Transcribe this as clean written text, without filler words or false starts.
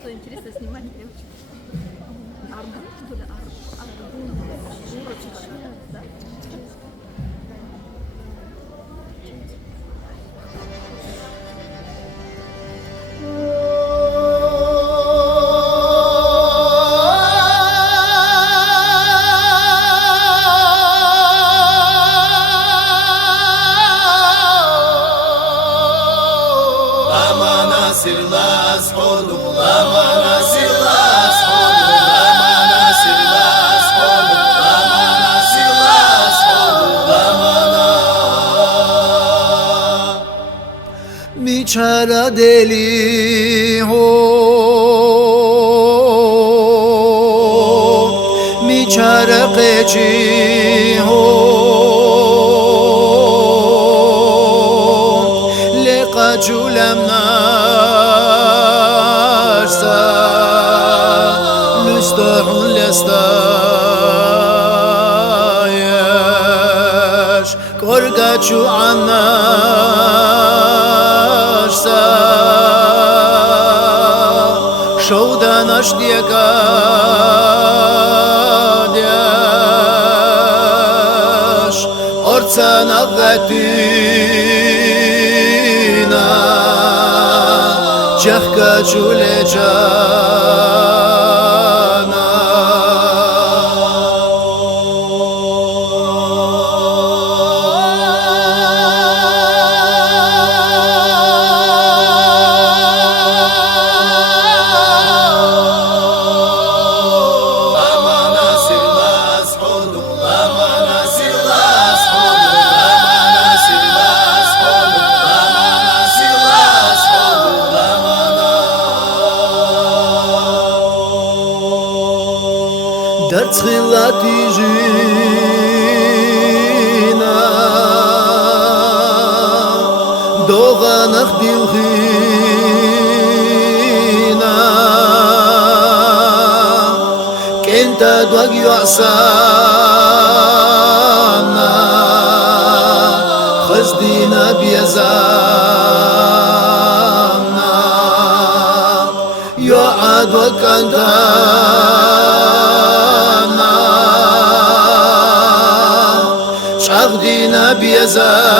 Что интересно снимать, девочек. Арбуз, что ли? Арбуз. Шурочка, да? Sirlas holu, lamana sirlas holu, lamana sirlas holu, lamana sirlas holu, lamana. Biçare deli ho, biçare keçi ho, leqacu lemna. Lüstahun lestayeş Korgaçu annaşsa Şovdan aşdiye kadyaş Ortsan ağvetina Cehkaçu lecan Dertxilati jina Doğanaq dilxina Kenta duag yu'sana Khazdina biyazana Yu'ad wa kanta Şagdina biyazana